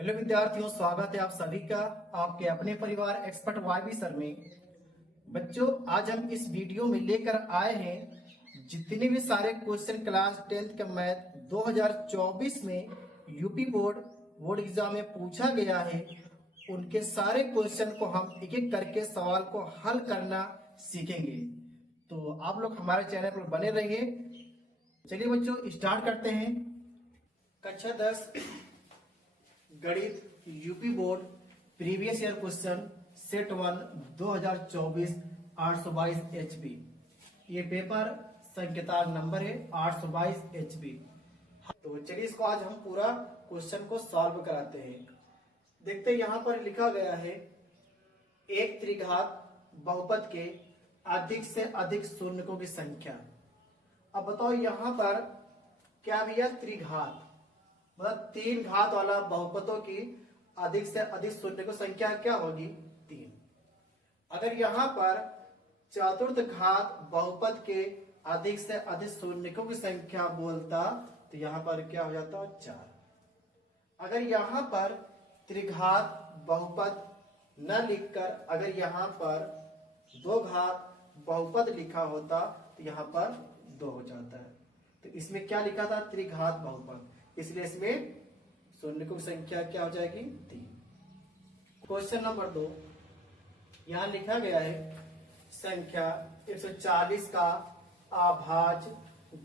Hello विद्यार्थियों, स्वागत है आप सभी का आपके अपने परिवार एक्सपर्ट वाईबी सर में। बच्चों, आज हम इस वीडियो में लेकर आए हैं जितने भी सारे क्वेश्चन क्लास 10th का मैथ 2024 में यूपी बोर्ड एग्जाम में पूछा गया है, उनके सारे क्वेश्चन को हम एक एक करके सवाल को हल करना सीखेंगे। तो आप लोग हमारे चैनल पर बने रहिए। चलिए बच्चों, स्टार्ट करते हैं। कक्षा 10 गणित UP board previous year question set 1 2024 822 HP. ये पेपर संकेताक नंबर है 822 एचपी। तो चलिए इसको आज हम पूरा क्वेश्चन को सॉल्व कराते हैं। देखते हैं यहाँ पर लिखा गया है एक त्रिघात बहुपद के अधिक से अधिक शून्यकों की संख्या। अब बताओ यहाँ पर क्या भैया, त्रिघात मतलब तीन घात वाला बहुपदों की अधिक से अधिक शून्य संख्या क्या होगी? 3। अगर यहाँ पर चतुर्थ घात बहुपद के अधिक से अधिक शून्यकों की संख्या बोलता तो यहाँ पर क्या हो जाता? 4। अगर यहाँ पर त्रिघात बहुपद न लिखकर अगर यहाँ पर दो घात बहुपद लिखा होता तो यहाँ पर 2 हो जाता है। तो इसमें क्या लिखा था? त्रिघात बहुपद, इसलिए इसमें शून्यकों की संख्या क्या हो जाएगी? 3। क्वेश्चन नंबर 2, यहां लिखा गया है संख्या 140 का अभाज्य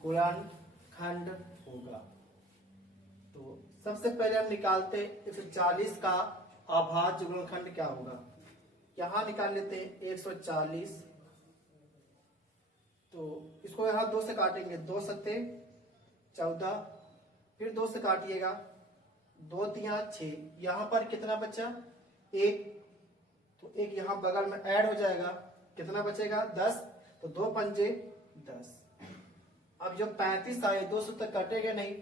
गुणनखंड होगा। तो सबसे पहले हम निकालते 140 का अभाज्य गुणनखंड क्या होगा। यहां निकाल लेते 140, तो इसको यहां 2 से काटेंगे, 2 सत्ते 14, फिर 2 से काटिएगा, 2 तिया 6, यहां पर कितना बचा? 1, तो 1 यहां बगल में ऐड हो जाएगा, कितना बचेगा? 10, तो 2 पंजे 10। अब जो 35 आए 2 से तक कटेगा नहीं,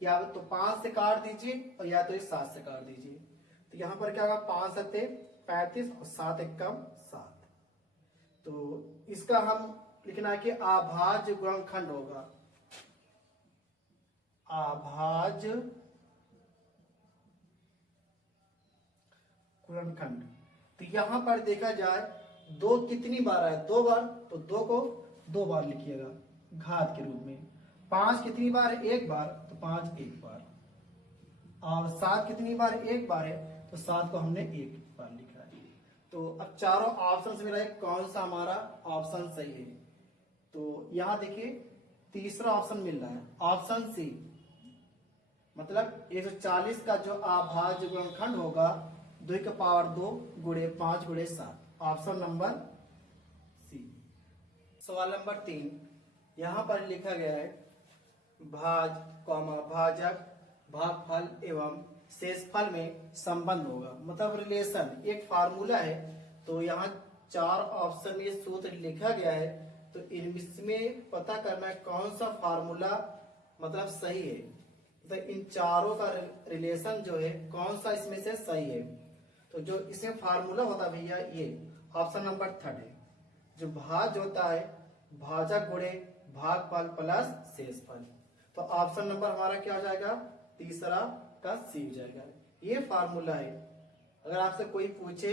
या तो 5 से काट दीजिए और या तो 7 से काट दीजिए। तो यहां पर क्या होगा? 5 सत्ते 35 और 7 एकम 7। तो इसका हम लिखना है कि अभाज्य गुणनखंड होगा। अभाज्य गुणनखंड। तो यहां पर देखा जाए 2 कितनी बार है? 2 बार, तो 2 को 2 बार लिखिएगा घात के रूप में। 5 कितनी बार है? 1 बार, तो 5 1 बार। और 7 कितनी बार? 1 बार है, तो 7 को हमने 1 बार लिखा है। तो अब चारों ऑप्शन में रहे कौन सा हमारा ऑप्शन सही है। तो यहां देखिए तीसरा ऑप्शन मिल रहा है, ऑप्शन सी, मतलब 140 का जो अभाज्य गुणनखंड होगा 2 की पावर 2 गुणे 5 गुणे 7, ऑप्शन नंबर सी। सवाल नंबर 3, यहां पर लिखा गया है भाजक भागफल एवं शेषफल में संबंध होगा, मतलब रिलेशन, एक फार्मूला है। तो यहाँ 4 ऑप्शन में सूत्र लिखा गया है, तो इनमें पता करना है कौन सा फार्मूला मतलब सही है। तो इन चारों का रिलेशन जो है कौन सा इसमें से सही है। तो जो इसमें फार्मूला होता है भैया, ये ऑप्शन नंबर 3 है। जो भाज होता है भाजक गुणे भागफल प्लस शेषफल। तो ऑप्शन नंबर हमारा क्या हो जाएगा? तीसरा का सी हो जाएगा। ये फार्मूला है। अगर आपसे कोई पूछे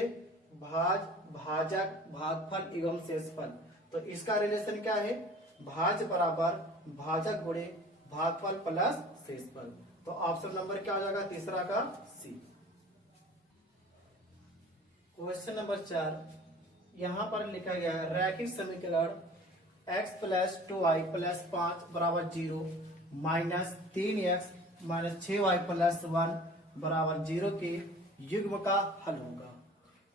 भाजक भागफल एवं शेषफल, तो इसका रिलेशन क्या है? भाज बराबर भाजक गुणे भागफल प्लस शेषफल। तो ऑप्शन नंबर क्या हो जाएगा? तीसरा का सी। क्वेश्चन नंबर 4, यहां पर लिखा गया है रैखिक समीकरण x प्लस 2y प्लस 5 बराबर 0 minus 3x minus 6y plus 1 बराबर 0 के युग्म का हल होगा।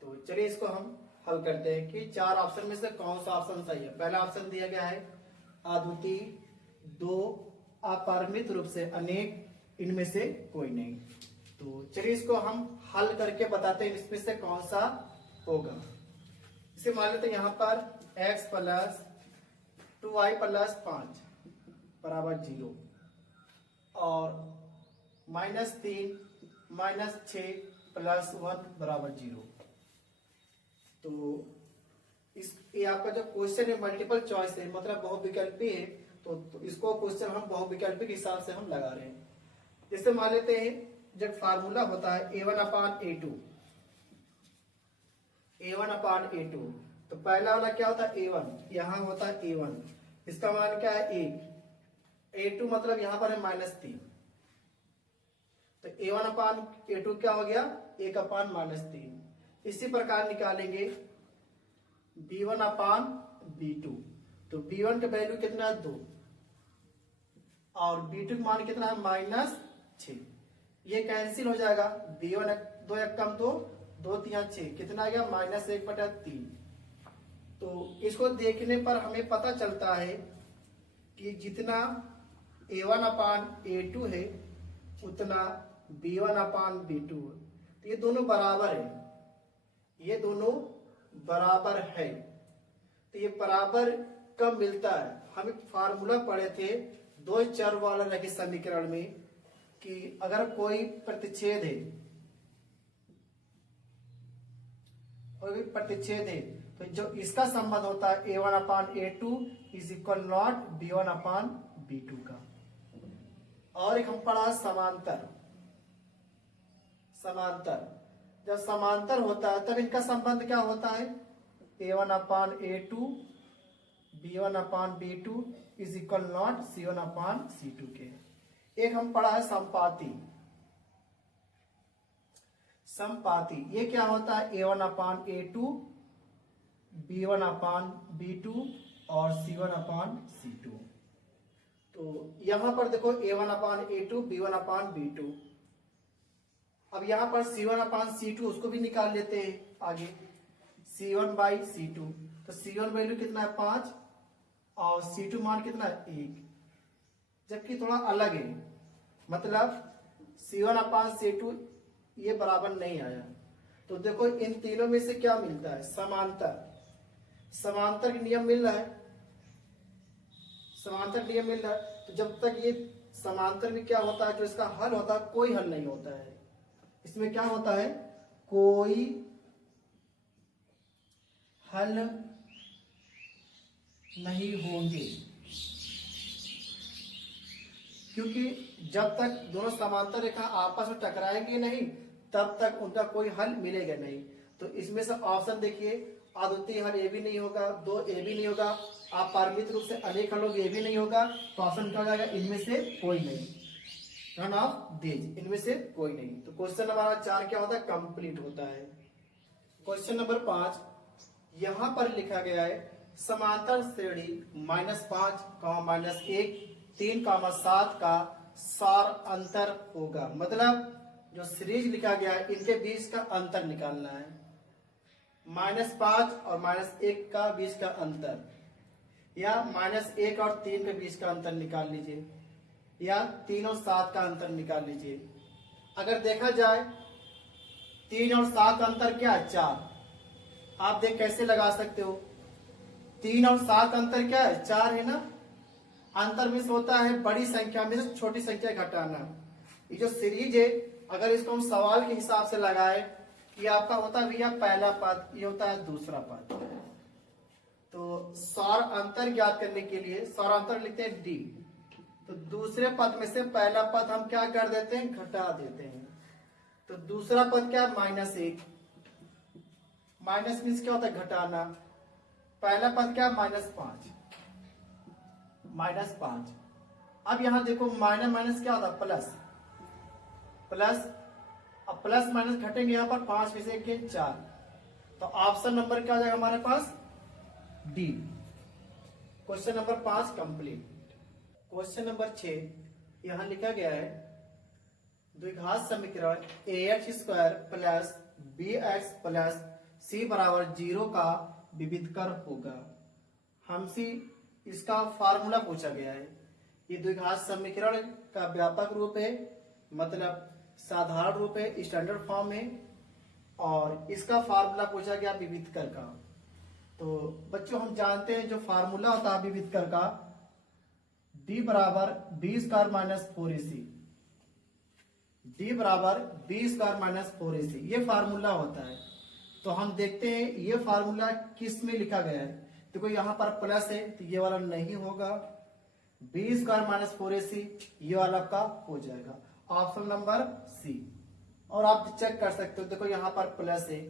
तो चलिए इसको हम हल करते हैं कि 4 ऑप्शन में से कौन सा ऑप्शन सही है। पहला ऑप्शन दिया गया है अद्वितीय, 2 अपरिमित रूप से अनेक, इनमें से कोई नहीं। तो चलिए इसको हम हल करके बताते हैं इसमें से कौन सा होगा। इसे मान लेते हैं यहाँ पर x प्लस 2y प्लस 5 बराबर 0 और माइनस 3 माइनस 6 प्लस 1 बराबर 0। तो ये आपका जो क्वेश्चन है मल्टीपल चॉइस है, मतलब बहुविकल्पी है। तो इसको क्वेश्चन हम बहुविकल्पी के हिसाब से हम लगा रहे हैं। जैसे मान लेते हैं जब फार्मूला होता है A1 अपान A2, A1 अपान A2, तो पहला वाला क्या होता है A1, यहाँ होता है A1, इसका मान क्या है 1, A2 मतलब यहाँ पर है -3, तो A1 अपान A2 क्या हो गया 1 अपान -3। इसी प्रकार निकालेंगे B1 अपान B2, तो B1 का वैल्यू कितना है 2 और B2 का मान कितना है -6, ये कैंसिल हो जाएगा, B1 2 1 कम 2, 2 3 6, कितना आ गया -1/3। तो इसको देखने पर हमें पता चलता है कि जितना A1 अपान A2 है उतना B1 अपान B2 है, तो ये दोनों बराबर है, ये दोनों बराबर है। तो ये बराबर कब मिलता है, हम एक फार्मूला पढ़े थे दो चर वाला रैखिक समीकरण में कि अगर कोई प्रतिच्छेद है, तो जो इसका संबंध होता है A1 upon A2 is equal not B1 upon B2 का। और एक हम पढ़ा समांतर, जब समांतर होता है तब इनका संबंध क्या होता है A1 upon A2 B1 upon B2 is equal not C1 upon C2 के। एक हम पढ़ा है संपाती, ये क्या होता है A1 अपान A2 B1 अपान B2 और C1 अपान C2। तो यहां पर देखो A1 अपान A2 B1 अपान B2, अब यहां पर C1 अपान C2 उसको भी निकाल लेते हैं आगे, C1 बाई C2, तो C1 वैल्यू कितना है 5 और C2 मान कितना है 1, जबकि थोड़ा अलग है, मतलब C1 अपान C2 ये बराबर नहीं आया। तो देखो इन तीनों में से क्या मिलता है, समांतर का नियम मिल रहा है, तो जब तक ये समांतर में क्या होता है, जो इसका हल होता है कोई हल नहीं होता है, इसमें क्या होता है कोई हल नहीं होंगे, क्योंकि जब तक दोनों समांतर रेखा आपस में टकराएंगे नहीं तब तक उनका कोई हल मिलेगा नहीं। तो इसमें से ऑप्शन देखिए, अद्वितीय हल ये भी नहीं होगा, 2 ये भी नहीं होगा, अपरिमित रूप से अनेक हल होंगे ये भी नहीं होगा, तो ऑप्शन क्या हो जाएगा इनमें से कोई नहीं, नन ऑफ दीज, इनमें से कोई नहीं। तो क्वेश्चन नंबर 4 क्या होता है कंप्लीट होता है। क्वेश्चन नंबर 5 यहां पर लिखा गया है समांतर श्रेणी -5, -1, 3, 7 का सार अंतर होगा, मतलब जो सीरीज लिखा गया है इनके बीच का अंतर निकालना है, -5 और -1 का बीच का अंतर, या -1 और 3 के बीच का अंतर निकाल लीजिए, या 3 और 7 का अंतर निकाल लीजिए। अगर देखा जाए 3 और 7 अंतर क्या है 4, आप देख कैसे लगा सकते हो, 3 और 7 अंतर क्या है 4 है ना, अंतर में होता है बड़ी संख्या में से छोटी संख्या घटाना। ये जो सीरीज है अगर इसको हम सवाल के हिसाब से लगाए, ये आपका होता है भैया पहला पद, ये होता है दूसरा पद। तो सार अंतर ज्ञात करने के लिए सार अंतर लिखते हैं D, तो दूसरे पद में से पहला पद हम क्या कर देते हैं घटा देते हैं, तो दूसरा पद क्या है -1, माइनस मीन्स क्या होता है घटाना, पहला पद क्या है -5, अब यहां देखो माइनस क्या होता है प्लस, अब प्लस माइनस घटेंगे यहां पर 5 में से 4, तो ऑप्शन नंबर क्या हो जाएगा हमारे पास D. Question number 5 complete. Question number 6 यहां लिखा गया है द्विघात समीकरण ax² plus bx plus c बराबर 0 का विविधकर होगा। हमसे इसका फार्मूला पूछा गया है। ये द्विघात समीकरण का व्यापक रूप है, मतलब साधारण रूप है, स्टैंडर्ड फॉर्म है, और इसका फार्मूला पूछा गया विविधकर का। तो बच्चों हम जानते हैं जो फार्मूला होता है विविधकर का, d बराबर b² माइनस 4ac, d बराबर b² माइनस 4ac, ये फार्मूला होता है। तो हम देखते हैं ये फार्मूला किस में लिखा गया है। देखो यहाँ पर प्लस है तो ये वाला नहीं होगा, b² माइनस 4ac ये वाला आपका हो जाएगा, ऑप्शन नंबर सी। और आप चेक कर सकते हो, देखो यहाँ पर प्लस है,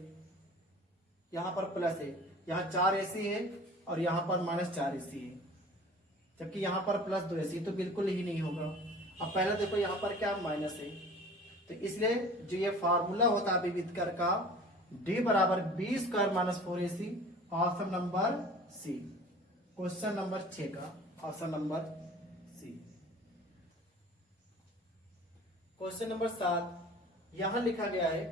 यहाँ पर प्लस है, यहाँ 4 AC है और यहाँ पर -4 AC है, जबकि यहाँ पर +2 AC, तो बिल्कुल ही नहीं होगा। अब पहले देखो यहाँ पर क्या माइनस है, तो इसलिए जो ये फार्मूला होता है विविधकर का, D बराबर B² - 4AC, option number C. Question number 6 का option number C. Question number 7, यहां लिखा गया है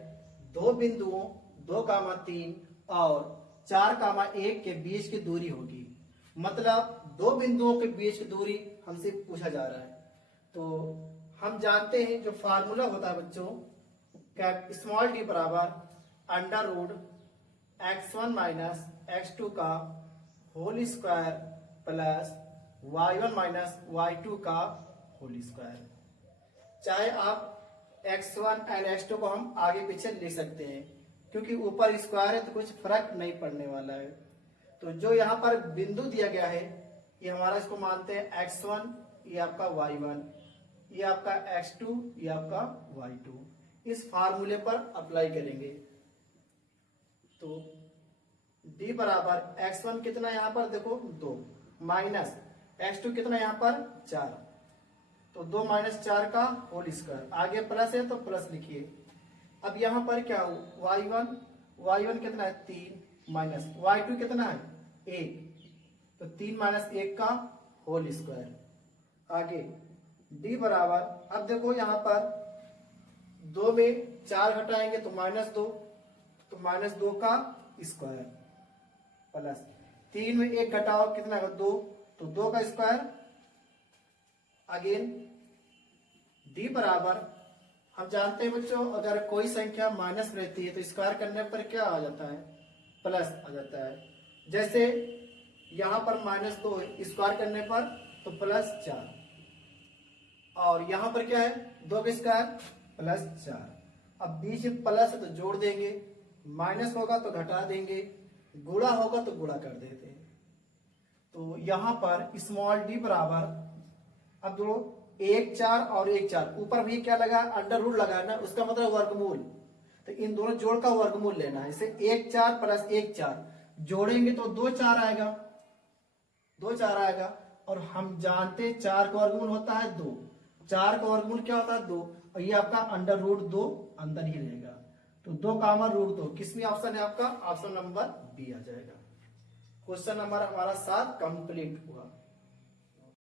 दो बिंदुओं 2,3 और 4,1 के बीच की दूरी होगी। मतलब दो बिंदुओं के बीच की दूरी हमसे पूछा जा रहा है। तो हम जानते हैं जो फार्मूला होता है बच्चों, स्मॉल d बराबर √x1 - x2 का whole square plus y1 - y2 का होल स्क्वायर। चाहे आप x1 और x2 को हम आगे पीछे लिख सकते हैं, क्योंकि ऊपर स्क्वायर है तो कुछ फर्क नहीं पड़ने वाला है। तो जो यहाँ पर बिंदु दिया गया है, ये हमारा इसको मानते हैं x1, ये आपका y1, ये आपका x2, ये आपका y2। इस फार्मूले पर अप्लाई करेंगे तो d बराबर x1 कितना यहाँ पर देखो 2 माइनस x2 कितना यहाँ पर 4, तो 2 - 4 का होल स्क्वायर, आगे प्लस है तो प्लस लिखिए। अब यहाँ पर क्या हो, y1 कितना है 3 माइनस y2 कितना है 1, तो 3 - 1 का होल स्क्वायर। आगे d बराबर, अब देखो यहाँ पर 2 में 4 घटाएंगे तो -2, तो -2 का स्क्वायर प्लस 3 में 1 घटाओ कितना है 2, तो 2 का स्क्वायर। अगेन d बराबर, हम जानते हैं बच्चों अगर कोई संख्या माइनस रहती है तो स्क्वायर करने पर क्या आ जाता है, प्लस आ जाता है। जैसे यहाँ पर -2 है, स्क्वायर करने पर तो +4, और यहाँ पर क्या है 2 का स्क्वायर +4। अब बीच में प्लस है तो जोड़ देंगे, माइनस होगा तो घटा देंगे, गुणा होगा तो गुणा कर देते हैं। तो यहाँ पर स्मॉल d बराबर, अब दो 1 4 और 1 4, ऊपर भी क्या लगा √ लगा ना, उसका मतलब वर्गमूल, तो इन दोनों जोड़ का वर्गमूल लेना है। इसे 1 4 + 1 4 जोड़ेंगे तो 2 4 आएगा, 2 4 आएगा। और हम जानते 4 का वर्गमूल होता है 2, 4 का वर्गमूल क्या होता है 2, और ये आपका √2 अंदर ही रहेगा, तो 2 √2 किसमें ऑप्शन है आपका, ऑप्शन नंबर बी आ जाएगा। क्वेश्चन नंबर हमारा 7 कंप्लीट हुआ।